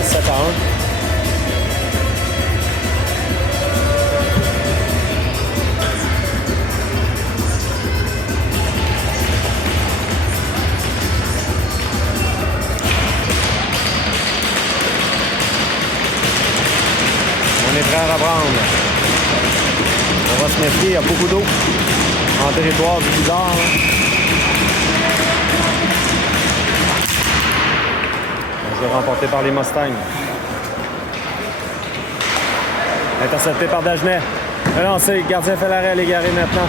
de 7 à 1. On est prêt à reprendre. On va se méfier, il y a beaucoup d'eau en territoire du Blizzard. On est remporté par les Mustangs. Intercepté par Dagenet. Relancé, le gardien fait l'arrêt à l'égaré maintenant.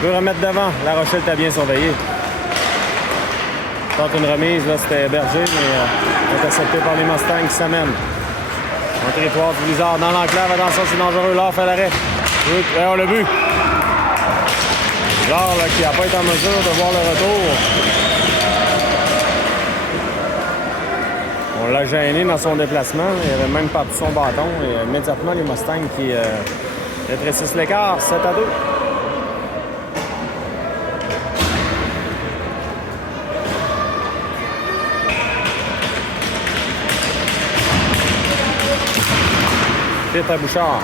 Veut remettre devant. La Rochelle t'a bien surveillé. Tente une remise, là c'était Berger, mais intercepté par les Mustangs qui s'amènent. En territoire du Blizzard, dans l'enclave, attention, c'est dangereux. Laure fait l'arrêt. On l'a vu. Laure, là, qui n'a pas été en mesure de voir le retour. On l'a gêné dans son déplacement. Il avait même perdu son bâton. Et immédiatement, les Mustangs qui rétrécissent l'écart, 7 à 2. À Bouchard.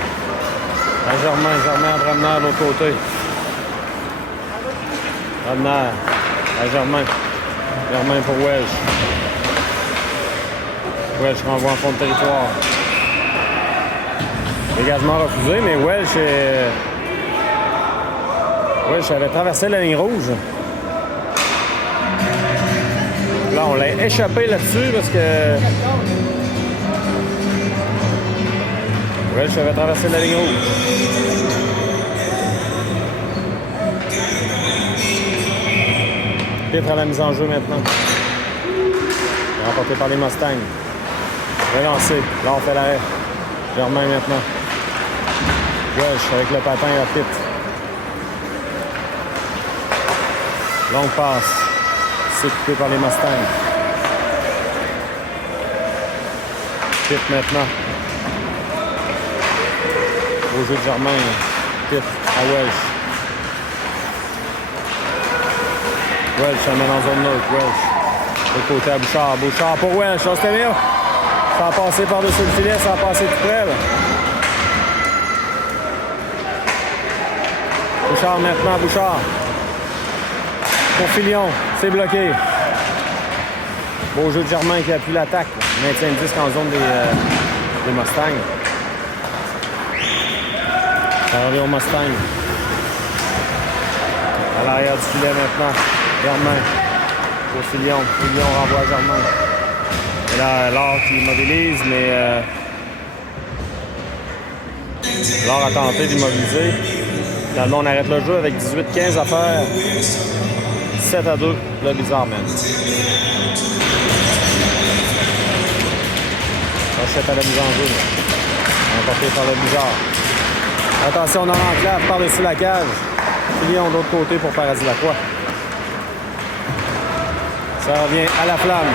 À Germain à Bremner de l'autre côté. Bremner à Germain. Germain pour Welch. Welch renvoie en fond de territoire. Dégagement refusé, mais Welch avait traversé la ligne rouge. Là, on l'a échappé là-dessus parce que Welch avait traversé la ligne rouge. Pitre à la mise en jeu maintenant. Remporté par les Mustangs. Relancé. Là, on fait l'arrêt. Germain maintenant. Welch avec le patin à Pitre. Longue passe. C'est coupé par les Mustangs. Pitre maintenant. Au jeu de Germain, Pitre à Welch. Welch amène en zone neutre. Welch. De côté à Bouchard. Bouchard pour Welch. C'était mieux. Ça a passé par-dessus le filet. Ça a passé tout près. Là. Bouchard maintenant. Bouchard. Pour Filion. C'est bloqué. Beau jeu de Germain qui appuie l'attaque. Maintient le disque en zone des Mustangs. Ça revient au Mustang. À l'arrière du filet maintenant. Germain. Pour Filion. Filion renvoie à Germain. Et là, Laure qui immobilise, mais Laure a tenté d'immobiliser. Finalement, on arrête le jeu avec 18-15 à faire. 7 à 2, le Blizzard mène. Rochette à la mise en jeu. Emporté par le Blizzard. Attention dans l'enclave par-dessus la cage. Filion de l'autre côté pour Paradis Lacroix. Ça revient à la flamme.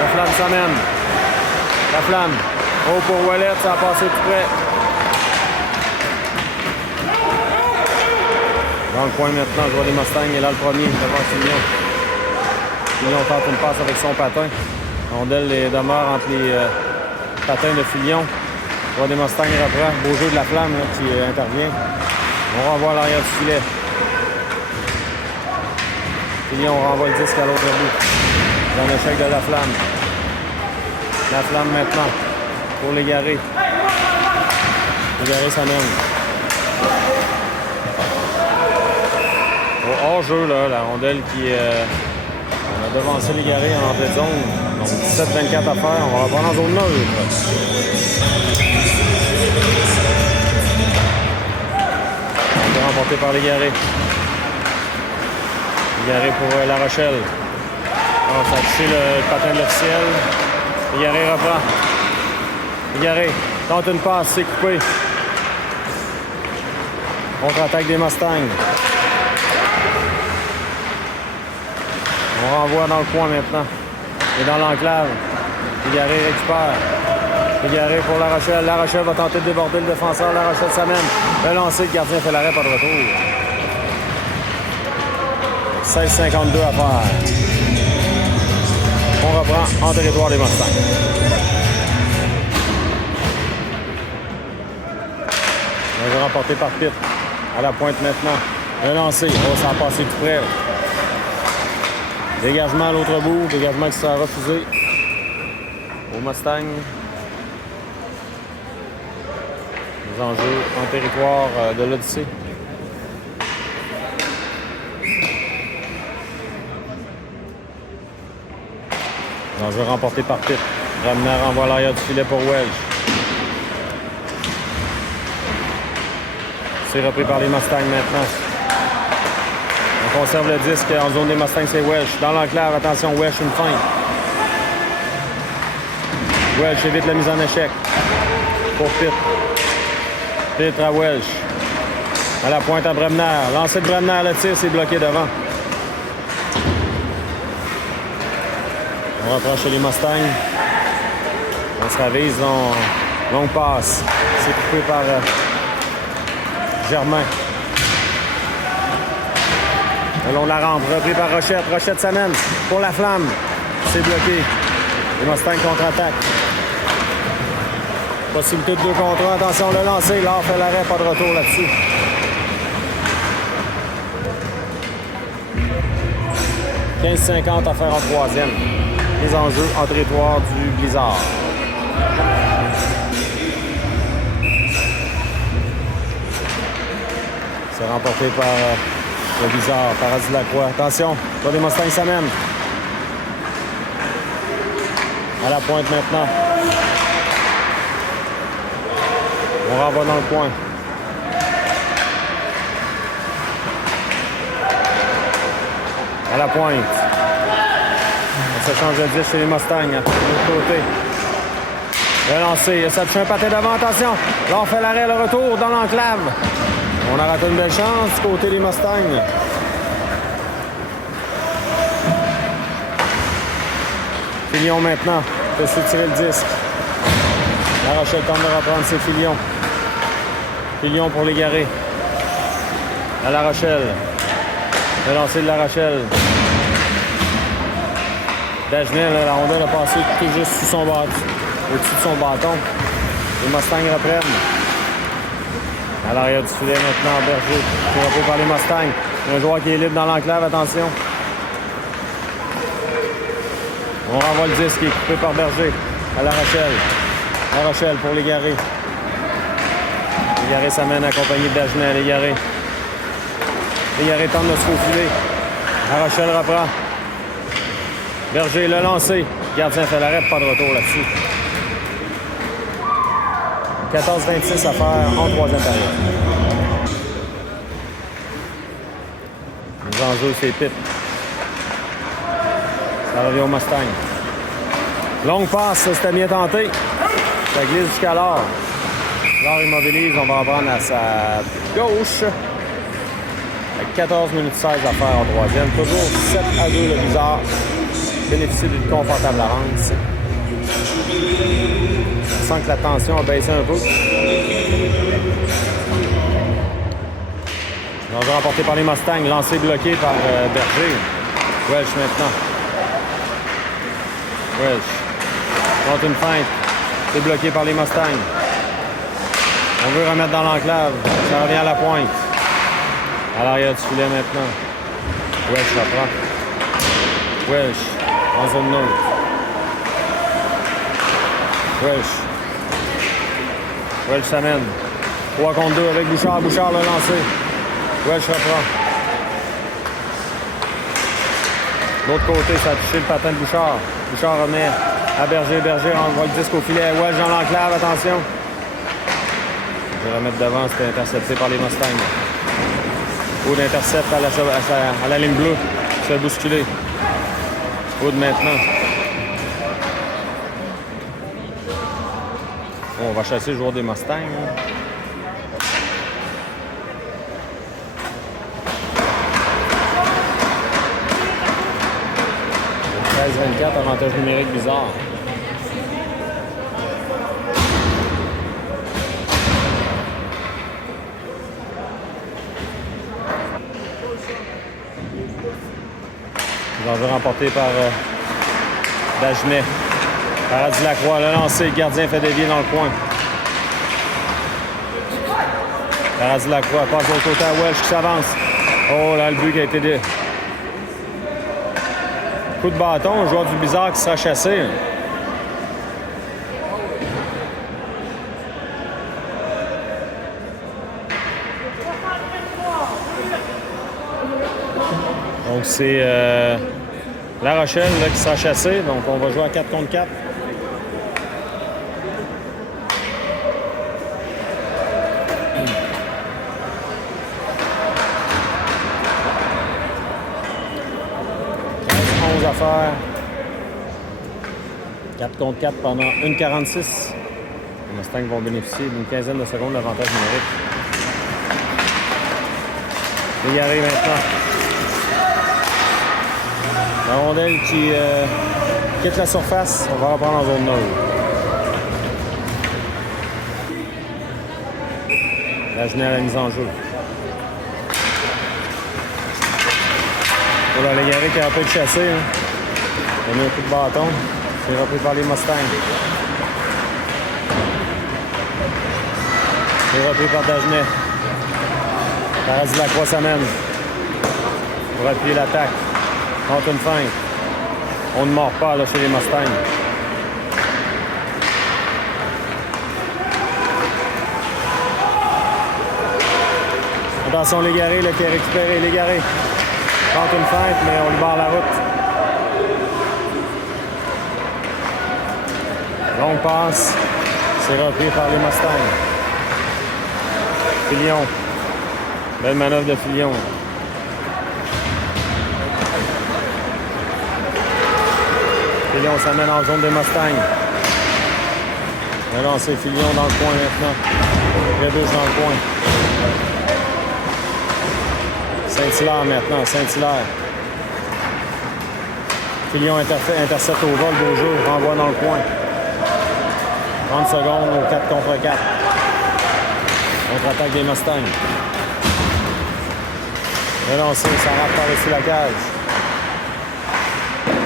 La flamme s'amène. La flamme. Oh pour Ouellet, ça a passé tout près. Dans le coin maintenant, je vois les Mustangs. Et là le premier devant Filion. Filion tente une passe avec son patin. Rondelle demeure entre les patins de Filion. Je vois des Mustangs reprend. Beau jeu de la flamme là, qui intervient. On renvoie à l'arrière du filet. Filion, on renvoie le disque à l'autre bout. Dans l'échec de la flamme. La flamme maintenant. Pour l'égaré. L'égaré s'amène. Au hors-jeu, là, la rondelle qui on a devancé l'égaré en entrée de zone. Donc 17-24 à faire. On va reprendre en zone neutre. Remporté par l'égaré. L'égaré pour La Rochelle. On s'est affiché le patin de l'officiel. L'égaré reprend. L'égaré tente une passe, c'est coupé. Contre-attaque des Mustangs. On renvoie dans le coin maintenant. Et dans l'enclave. L'égaré récupère. L'égaré pour La Rochelle. La Rochelle va tenter de déborder le défenseur. La Rochelle s'amène. Relancé, le gardien fait l'arrêt, pas de retour. 16-52 à faire. On reprend en territoire des Mustangs. On va remporter par Pitt. À la pointe maintenant. Un lancé. Oh, ça a passé tout près. Dégagement à l'autre bout. Dégagement qui sera refusé. Au Mustang. Les enjeux en territoire de l'Odyssée. Les enjeux remportés par Pitt. Bremner envoie l'arrière du filet pour Welch. C'est repris par les Mustangs maintenant. On conserve le disque en zone des Mustangs, c'est Welch. Dans l'enclave, attention, Welch, une feinte. Welch évite la mise en échec. Pour Pitt. Pitt à Welch. À la pointe à Bremner. Lancé de Bremner, le tir, c'est bloqué devant. On reprend chez les Mustangs. On se ravise, longue passe. C'est coupé par Germain. Le long de la rampe, repris par Rochette. Rochette s'amène pour la flamme. C'est bloqué. Les Mustangs contre-attaque. Possibilité de 2 contre 1. Attention, le lancer. L'or fait l'arrêt, pas de retour là-dessus. « 15-50 à faire en troisième. Les enjeux en territoire du Blizzard. C'est remporté par le Blizzard, par Adi Lacroix. Attention, les Mustangs s'amènent. À la pointe maintenant. On renvoie dans le coin. À la pointe. On se change de 10 chez les Mustangs. De l'autre côté. Le lancer. Ça touche un pâté devant. Attention. Là, on fait l'arrêt, le retour dans l'enclave. On a raté une belle chance du côté des Mustangs. Filion maintenant. Peut se tirer le disque. La Rochelle tente de reprendre ses Filions. Filion pour l'égarer. À La Rochelle. Le lancer de La Rochelle. Dagenais, la rondelle a passé tout juste sous son bâton, au-dessus de son bâton. Les Mustangs reprennent. À l'arrière du filet maintenant, Berger. C'est repris par les Mustangs. Il y a un joueur qui est libre dans l'enclave, attention. On renvoie le disque qui est coupé par Berger. À La Rochelle. La Rochelle pour l'égarer. L'égaré s'amène accompagné de Dagenais. L'égaré. L'égaré tente de se faufiler. La Rochelle reprend. Berger l'a lancé. Gardien fait l'arrêt, pas de retour là-dessus. 14-26 à faire en troisième période. Les enjeux, c'est Pitt. Ça revient au Mustang. Longue passe, c'était bien tenté. Ça glisse jusqu'à l'or. L'or immobilise, on va en prendre à sa gauche. Avec 14 minutes 16 à faire en troisième. Toujours 7-2 le Blizzard. Bénéficie d'une confortable avance. On sent que la tension a baissé un peu. L'enjeu remporté par les Mustangs. Lancé bloqué par Berger. Welch maintenant. Welch. Contre une feinte. C'est bloqué par les Mustangs. On veut remettre dans l'enclave. Ça revient à la pointe. À l'arrière du filet maintenant. Welch reprend. Welch. En zone neutre. Welch. Welch s'amène. 3 contre 2 avec Bouchard. Bouchard l'a lancé. Welch reprend. De l'autre côté, ça a touché le patin de Bouchard. Bouchard remet à Berger. Berger envoie le disque au filet. Welch dans l'enclave, attention. Je vais remettre devant, c'était intercepté par les Mustangs. Coup d'intercept à la ligne bleue. Se fait bousculer. Wood maintenant. Bon, on va chasser le joueur des Mustangs. 13-24, avantage numérique bizarre. L'enjeu remporté par Dagenet. Paradis Lacroix, le lancé. Le gardien fait dévier dans le coin. Paradis Lacroix passe de l'autre côté à Welsh qui s'avance. Oh là, le but qui a été... Coup de bâton, le joueur du Bizarre qui sera chassé. Donc c'est La Rochelle là, qui sera chassé. Donc on va jouer à 4 contre 4. À faire 4 contre 4 pendant 1,46. Les Mustangs vont bénéficier d'une quinzaine de secondes d'avantage numérique. Légaré maintenant. La rondelle qui quitte la surface. On va reprendre en zone neutre. Dagenet à la mise en jeu. Voilà, Légaré qui a un peu de chassé. Hein. Il a mis un coup de bâton. C'est repris par les Mustangs. C'est repris par Dagenet. Paradis Lacroix s'amène. Pour appuyer l'attaque. Contre une feinte. On ne mord pas là, chez les Mustangs. Attention, Légaré là, qui a récupéré. Légaré. Contre une feinte, mais on lui barre la route. Longue passe. C'est repris par les Mustangs. Filion. Belle manœuvre de Filion. Filion s'amène en zone des Mustangs. On va lancer Filion dans le coin maintenant. Réduce dans le coin. Saint-Hilaire maintenant, Saint-Hilaire. Filion intercepte au vol, beau jeu, renvoie dans le coin. 30 secondes au 4 contre 4. Contre-attaque des Mustangs. Le lancer, ça rentre par-dessus la cage.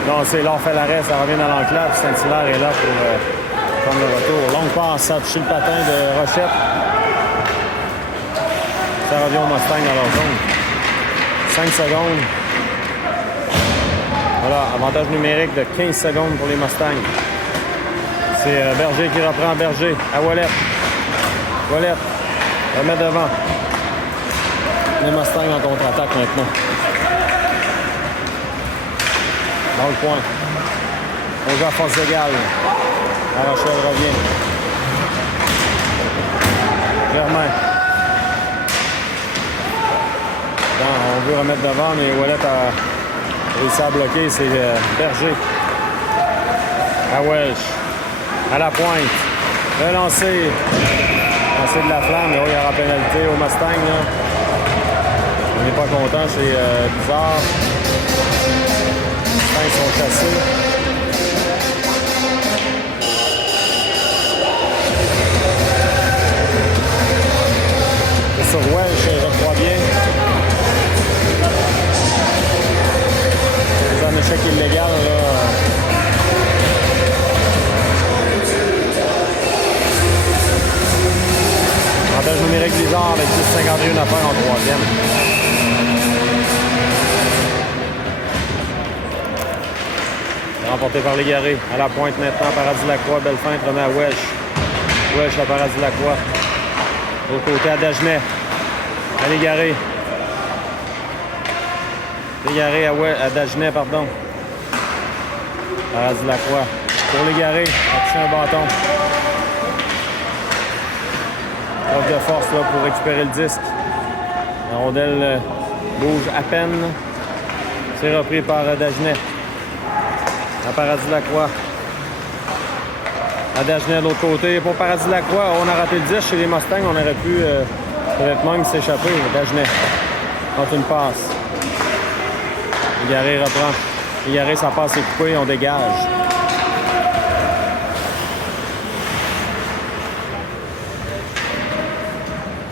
Lancé, là on fait l'arrêt, ça revient dans l'enclave. Saint-Hilaire est là pour prendre le retour. Longue passe, ça a touché le patin de Rochette. Ça revient aux Mustangs dans leur zone. 5 secondes. Voilà, avantage numérique de 15 secondes pour les Mustangs. C'est Berger qui reprend Berger à Ouellette. Ouellette, remet devant. Les Mustangs en contre-attaque maintenant. Dans le coin. On joue à force égale. La Rochelle revient. Germain. On veut remettre devant, mais Ouellette a réussi à bloquer. C'est Berger. À Welsh. À la pointe. Le lancer. Lancer de la flamme. Mais oh, il y aura pénalité au Mustang. Là. On n'est pas content. C'est bizarre. Les Mustangs sont chassés. Et sur Welsh, je crois bien. C'est un échec illégal. Là. Avantage numérique bizarre avec 10,51 à faire en troisième. Remporté par Légaré. À la pointe maintenant, Paradis Lacroix. Belle feinte, remet à Welsh. Welsh à Paradis Lacroix. De l'autre côté à Dagenet. À Légaré. Légaré à Dagenet, pardon. Paradis Lacroix. Pour Légaré, a touché un bâton. Preuve de force là, pour récupérer le disque. La rondelle bouge à peine. C'est repris par Dagenet. À Paradis Lacroix. À Dagenet de l'autre côté. Pour Paradis Lacroix, on a raté le disque chez les Mustangs. On aurait pu peut-être même s'échapper. Dagenet. Contre une passe. Légaré reprend. Légaré, sa passe est coupée. On dégage.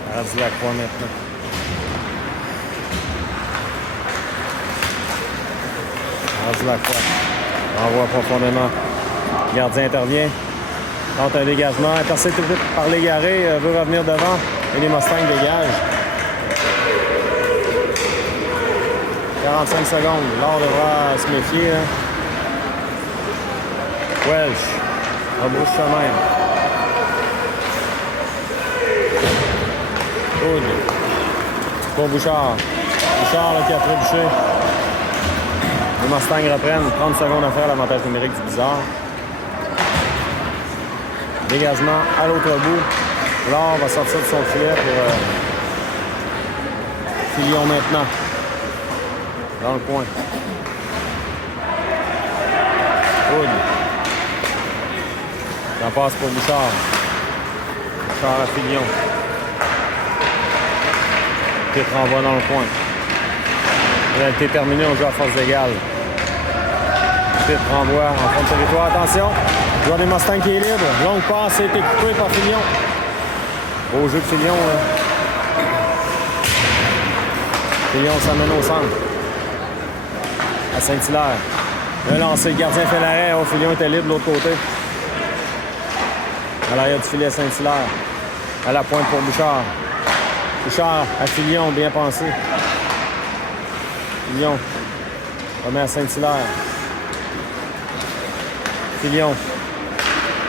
Paradis Lacroix maintenant. Paradis Lacroix. Envoie profondément. Le gardien intervient. Tente un dégagement. Intercepté par l'égaré. Veut revenir devant. Et les Mustangs dégagent. 45 secondes. L'or devra se méfier. Hein. Welch. Rebrousse chemin. Hood. Pour Bouchard. Bouchard là, qui a trébuché. Les Mustangs reprennent. 30 secondes à faire l'avantage numérique du Blizzard. Dégagement à l'autre bout. L'or va sortir de son filet pour Filion maintenant. Dans le coin. Hood. Ça passe pour Bouchard. Bouchard à Filion. Pitt renvoie dans le coin. Pénalité terminée, on joue à force égale. Pitt renvoie en fond de territoire. Attention, le joueur des Mustangs qui est libre. Longue passe a été coupée par Filion. Beau jeu de Filion. Filion s'amène au centre. À Saint-Hilaire. Le lancer, le gardien fait l'arrêt. Oh, Filion était libre de l'autre côté. À l'arrière du filet Saint-Hilaire. À la pointe pour Bouchard. Bouchard à Filion, bien pensé. Filion remet à Saint-Hilaire. Filion.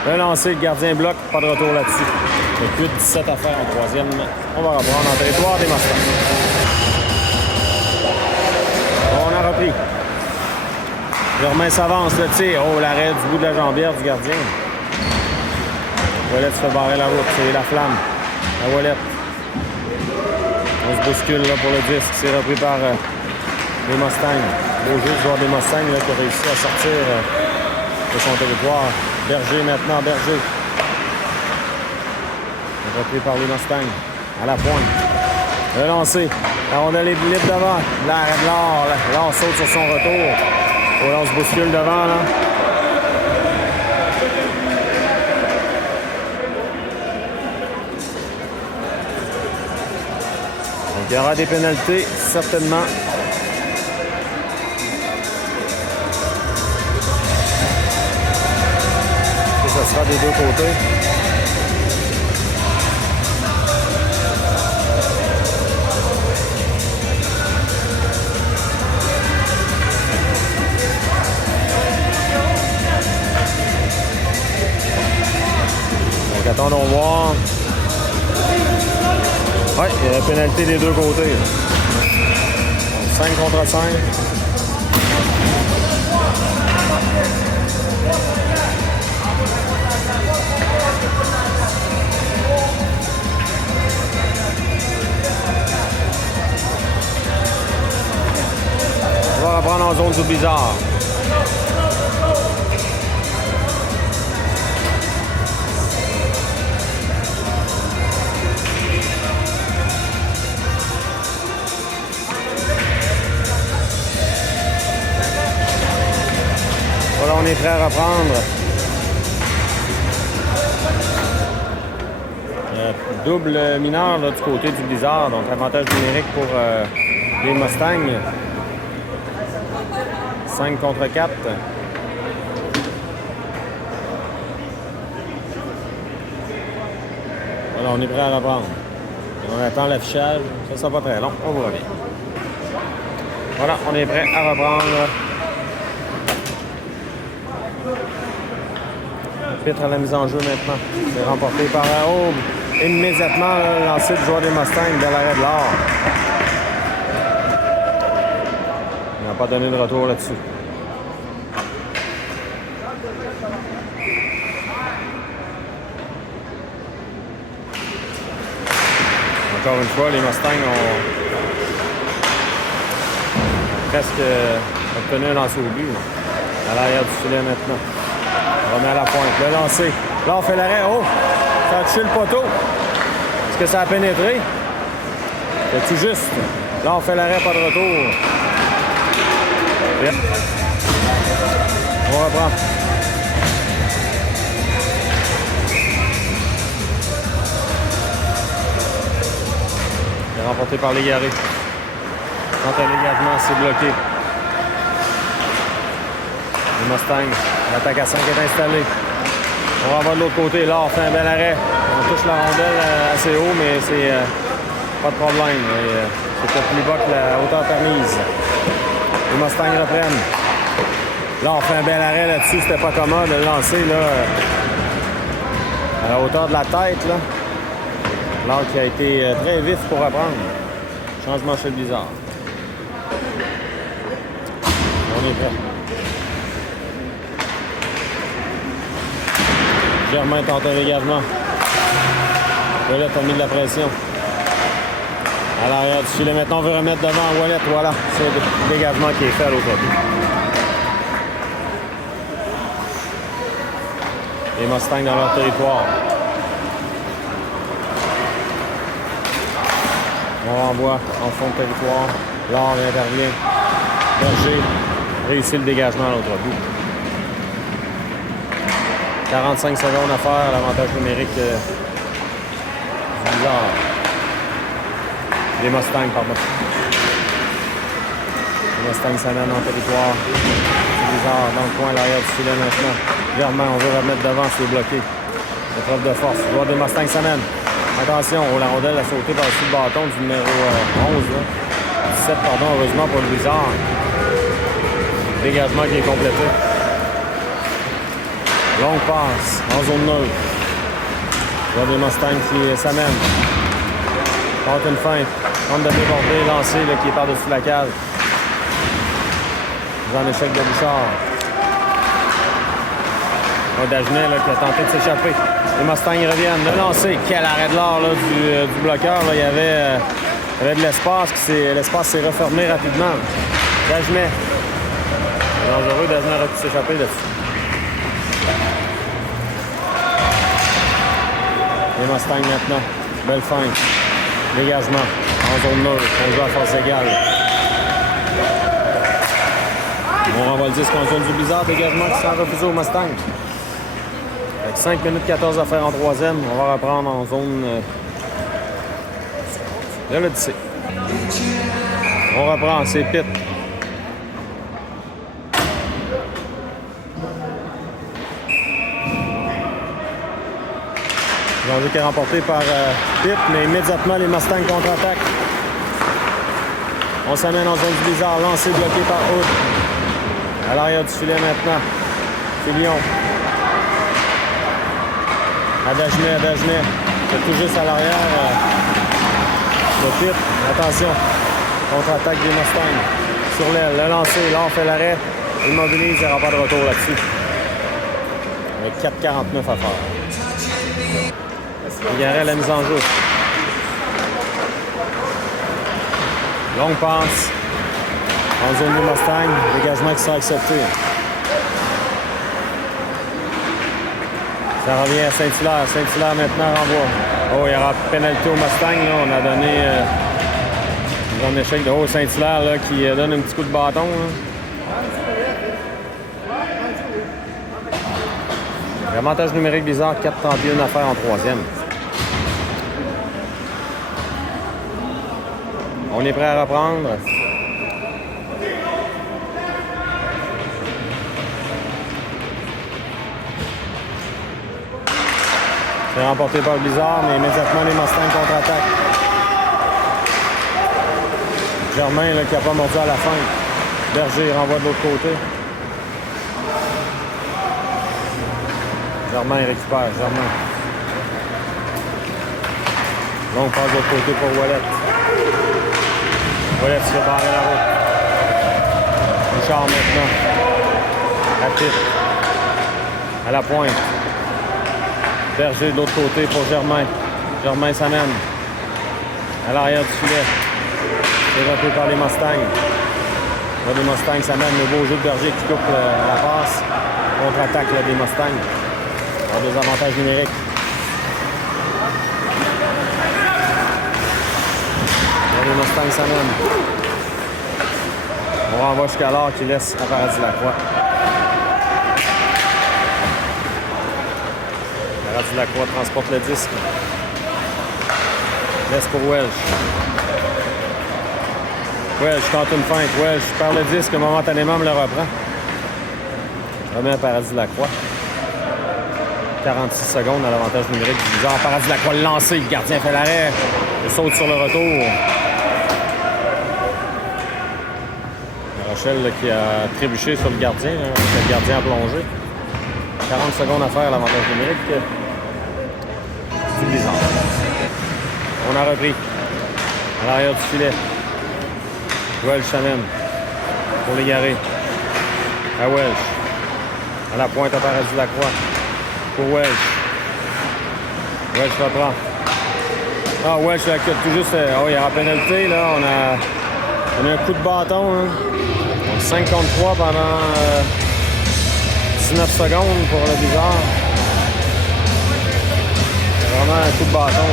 Le lancer, le gardien bloque, pas de retour là-dessus. Il y a plus de 17 à faire en troisième. On va reprendre en territoire des Mustangs. On a repris. Germain s'avance, le tir. Oh, l'arrêt du bout de la jambière du gardien. Ouellette se fait barrer la route. C'est la flamme. La Ouellette. On se bouscule là, pour le disque. C'est repris par les Mustangs. Beau jeu du joueur des Mustangs là, qui a réussi à sortir de son territoire. Berger maintenant, Berger. Repris par les Mustangs. À la pointe. Le lancer. Alors on a les litres devant. L'arrêt de l'or. L'or saute sur son retour. Oh, là, on se bouscule devant. Là. Donc, il y aura des pénalités, certainement. Et ça sera des deux côtés. Donc, attendons voir. Oui, il y a la pénalité des deux côtés. Donc, 5 contre 5. On va reprendre en zone du Blizzard. Voilà, on est prêt à reprendre. Double mineur là, du côté du Blizzard, donc avantage numérique pour les Mustangs. 5 contre 4. Voilà, on est prêt à reprendre. On attend l'affichage. Ça sera pas très long. On vous revient. Voilà, on est prêt à reprendre. Pitt à la mise en jeu maintenant. C'est remporté par Aube. Immédiatement, lancé du joueur des Mustangs de l'arrêt de l'or. Il n'a pas donné de retour là-dessus. Encore une fois, les Mustangs ont presque obtenu un lancer au but. À l'arrière du filet maintenant. On remet à la pointe. Le lancer. Là, on fait l'arrêt. Oh! Ça a touché le poteau. Est-ce que ça a pénétré? C'est-tu juste? Là, on fait l'arrêt, pas de retour. Bien. On reprend. Il est remporté par l'égaré. Quand un dégagement, c'est bloqué. Le Mustang, l'attaque à 5 est installée. On va de l'autre côté. Là, on fait un bel arrêt. On touche la rondelle assez haut, mais c'est pas de problème. C'est plus bas que la hauteur permise. Les Mustangs reprennent. Là, on fait un bel arrêt là-dessus. C'était pas commode de le lancer là, à la hauteur de la tête. Là. L'arc qui a été très vif pour reprendre. Changement chez le Blizzard. On est prêt. Germain tente un dégagement. Wallet a mis de la pression. À l'arrière du filet. Maintenant, on veut remettre devant Wallet. Voilà, c'est le dégagement qui est fait à l'autre côté. Les Mustangs dans leur territoire. On renvoie en fond de territoire. L'or intervient. Berger réussit le dégagement à l'autre bout. 45 secondes à faire, l'avantage numérique du Blizzard. Des Mustangs, pardon. Les Mustangs s'amènent en territoire. Blizzard dans le coin, à l'arrière du filet maintenant. Germain, on veut remettre devant, c'est bloqué. Épreuve de force. Le joueur des Mustangs s'amène. Attention, la rondelle a sauté par-dessus le bâton du numéro 11. Là. 17, pardon, heureusement pour le Blizzard. Dégagement qui est complété. Longue passe en zone neutre. Le joueur des Mustangs qui s'amène. Tente une feinte. Tente de déborder, lancé là, qui est par-dessus la cage. En échec de Bouchard. Dagenet qui a tenté de s'échapper. Les Mustangs reviennent. Le lancer. Quel arrêt de l'or du bloqueur. Là. Il y avait de l'espace. L'espace s'est refermé rapidement. Dagenet. Dangereux. Dagenet aurait pu s'échapper là-dessus. Les Mustangs maintenant. Belle feinte. Dégagement. En zone neutre. On joue à force égale. On renvoie le disque en zone du Blizzard. Dégagement qui sera refusé au Mustang. Avec 5 minutes 14 à faire en troisième. On va reprendre en zone de l'Odyssée. On reprend. C'est Pitt. L'enjeu qui est remporté par Pitt, mais immédiatement les Mustangs contre-attaquent. On s'amène en zone du Blizzard. Lancé bloqué par Hood. À l'arrière du filet maintenant. Filion. À Dagenet. C'est tout juste à l'arrière. Le Pitt. Attention. Contre-attaque des Mustangs. Sur l'aile. Le lancer. Là, on fait l'arrêt. Il mobilise. Il n'y aura pas de retour là-dessus. Avec 4,49 à faire. Il y aurait la mise en jeu. Longue passe. En zone de Mustang, dégagement qui sera accepté. Ça revient à Saint-Hilaire. Saint-Hilaire maintenant renvoie. Oh, il y aura pénalité au Mustang. Là. On a donné un échec de haut Saint-Hilaire là, qui donne un petit coup de bâton. Avantage numérique Blizzard, 4,31 à faire en troisième. On est prêt à reprendre. C'est remporté par le Blizzard, mais immédiatement les Mustangs contre-attaquent. Germain là, qui n'a pas mordu à la fin. Berger renvoie de l'autre côté. Germain récupère. Germain. Longue passe de l'autre côté pour Wallet. Wallet se fait barrer la route. Bouchard maintenant. À Pitt. À la pointe. Berger de l'autre côté pour Germain. Germain s'amène. À l'arrière du filet. Développé par les Mustangs. Là, les Mustangs s'amènent. Le beau jeu de Berger qui coupe la passe. Contre-attaque là, des Mustangs. On a des avantages numériques. Là, les Mustangs s'amènent. On renvoie jusqu'à l'or qui laisse à Paradis-Lacroix. Paradis-Lacroix transporte le disque. Laisse pour Welch. Welch tente une feinte. Welch perd le disque, momentanément me le reprend. Remet à Paradis-Lacroix. 46 secondes à l'avantage numérique du Blizzard. Paradis-Lacroix le lancé. Le gardien fait l'arrêt. Il saute sur le retour. La Rochelle là, qui a trébuché sur le gardien. Là, avec le gardien a plongé. 40 secondes à faire à l'avantage numérique du Blizzard. On a repris. À l'arrière du filet. Welch s'amène pour l'égarer. À Welch. À la pointe à Paradis-Lacroix. Pour Welch. Welch reprend. Ah, Welch, là, tout juste. Oh, il y a la pénalité, là. On a un coup de bâton. Hein. Donc, 5 contre 3 pendant 19 secondes pour le Blizzard. C'est vraiment un coup de bâton.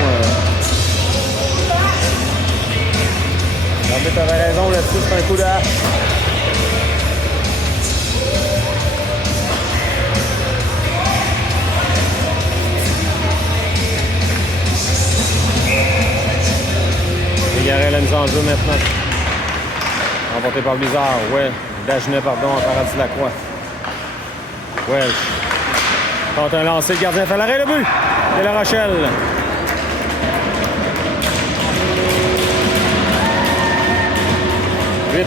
Tu avais raison là-dessus, c'est un coup de hache. Légaré la mise en jeu maintenant. Remporté par Blizzard. Ouais, Dagenet, pardon, à Paradis-Lacroix. Welch. Tente un lancer, le gardien fait l'arrêt, le but! Et La Rochelle. « 8-2.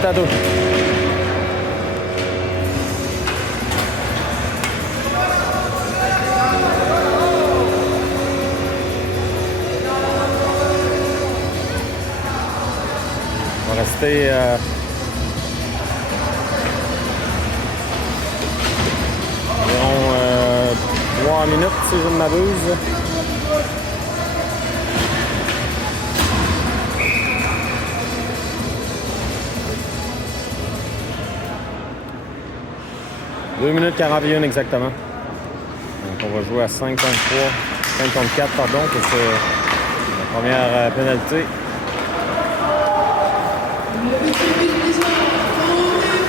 On va rester environ 3 minutes si je ne m'abuse. « 2 minutes 41 exactement. Donc on va jouer à 5 contre 3, 5 contre 4, pardon, pour la première pénalité.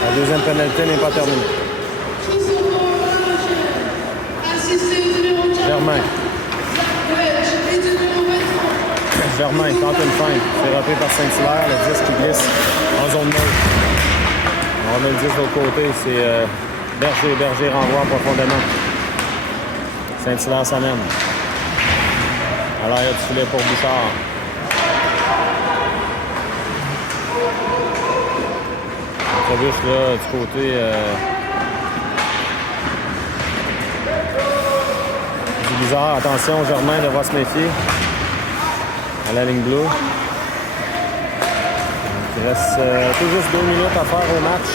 La deuxième pénalité n'est pas terminée. Germain tente une feinte. C'est repris par Saint-Hilaire. Le 10 qui glisse en zone neutre. On remet le 10 de l'autre côté. C'est Berger. Berger renvoie profondément. Saint-Hilaire s'amène. À l'arrière du filet pour Bouchard. Autobus là, du côté du Blizzard. Attention, Germain devra se méfier. À la ligne bleue. Donc, il reste tout juste 2 minutes à faire au match.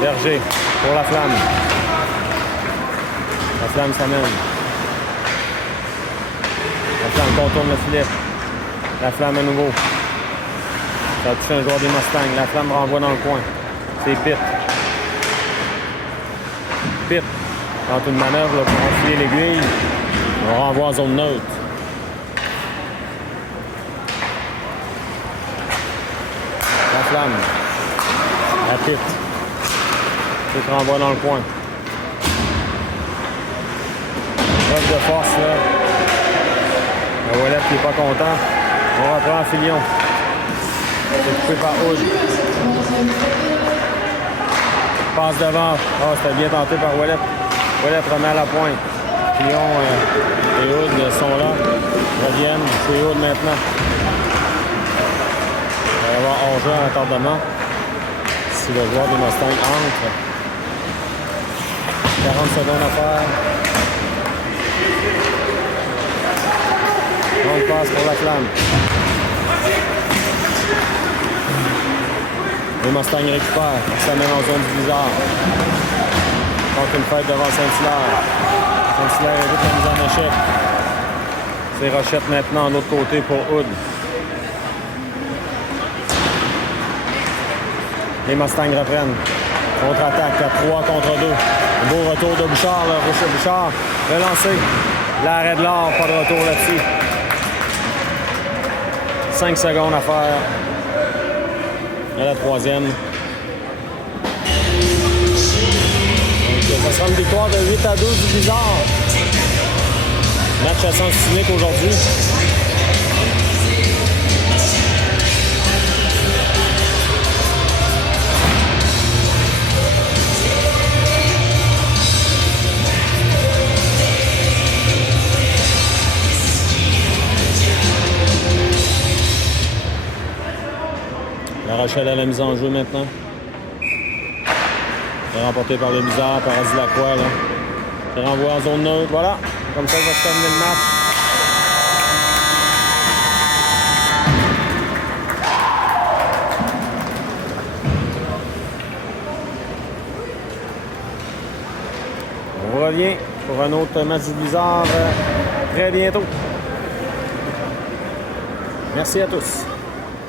Berger pour la Flamme. La Flamme s'amène. La Flamme contourne le filet. La Flamme à nouveau. Ça a touché un joueur des Mustangs. La Flamme renvoie dans le coin. C'est Pitt. Pitt tente une manœuvre là, pour enfiler l'aiguille. On renvoie en zone neutre. La Flamme. La Pitt. Pitt renvoie dans le coin. Preuve de force là. Le Ouellet qui n'est pas content. On reprend Filion. C'est coupé par Hood. Passe devant. Oh, c'était bien tenté par Ouellet. Ouellet remet à la pointe. Filion et Hood sont là. Reviennent. C'est Hood maintenant. Il va y avoir hors-jeu en retardement. Si le joueur des Mustangs entre. 40 secondes à faire. On passe pour la Flamme. Les Mustangs récupèrent. Ça mène en zone du Blizzard. Donc une fête devant Saint-Hilaire. Saint-Hilaire évite la mise en échec. C'est Rochette maintenant de l'autre côté pour Hood. Les Mustangs reprennent. Contre-attaque à 3 contre 2. Un beau retour de Bouchard. Bouchard relancé. L'arrêt de l'or, pas de retour là-dessus. 5 secondes à faire. Et la troisième. Donc, ça sera une victoire de 8-2 du Blizzard. Match à sens unique aujourd'hui. Roche à la mise en jeu maintenant. C'est remporté par le Bizarre, par Azilacqua, là. Il renvoie en zone neutre, voilà. Comme ça, il va se terminer le match. On revient pour un autre match du Blizzard très bientôt. Merci à tous.